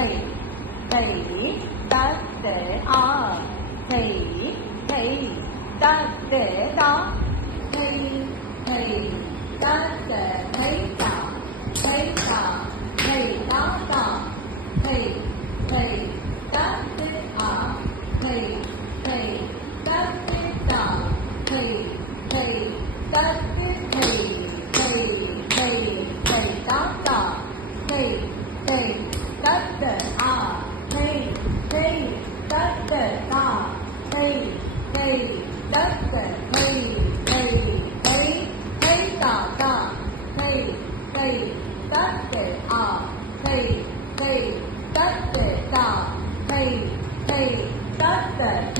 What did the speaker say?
thầy thầy tất để thầy thầy tất để đó thầy thầy tất để thấy tạo thầy đó tạo thầy thầy tất để thầy thầy tất để tạo thầy thầy tất để thầy đó tạo thầy tất để thầy tất để tạo thầy tất để thầy tạo thầy tất để thầy tất để tạo thầy tất để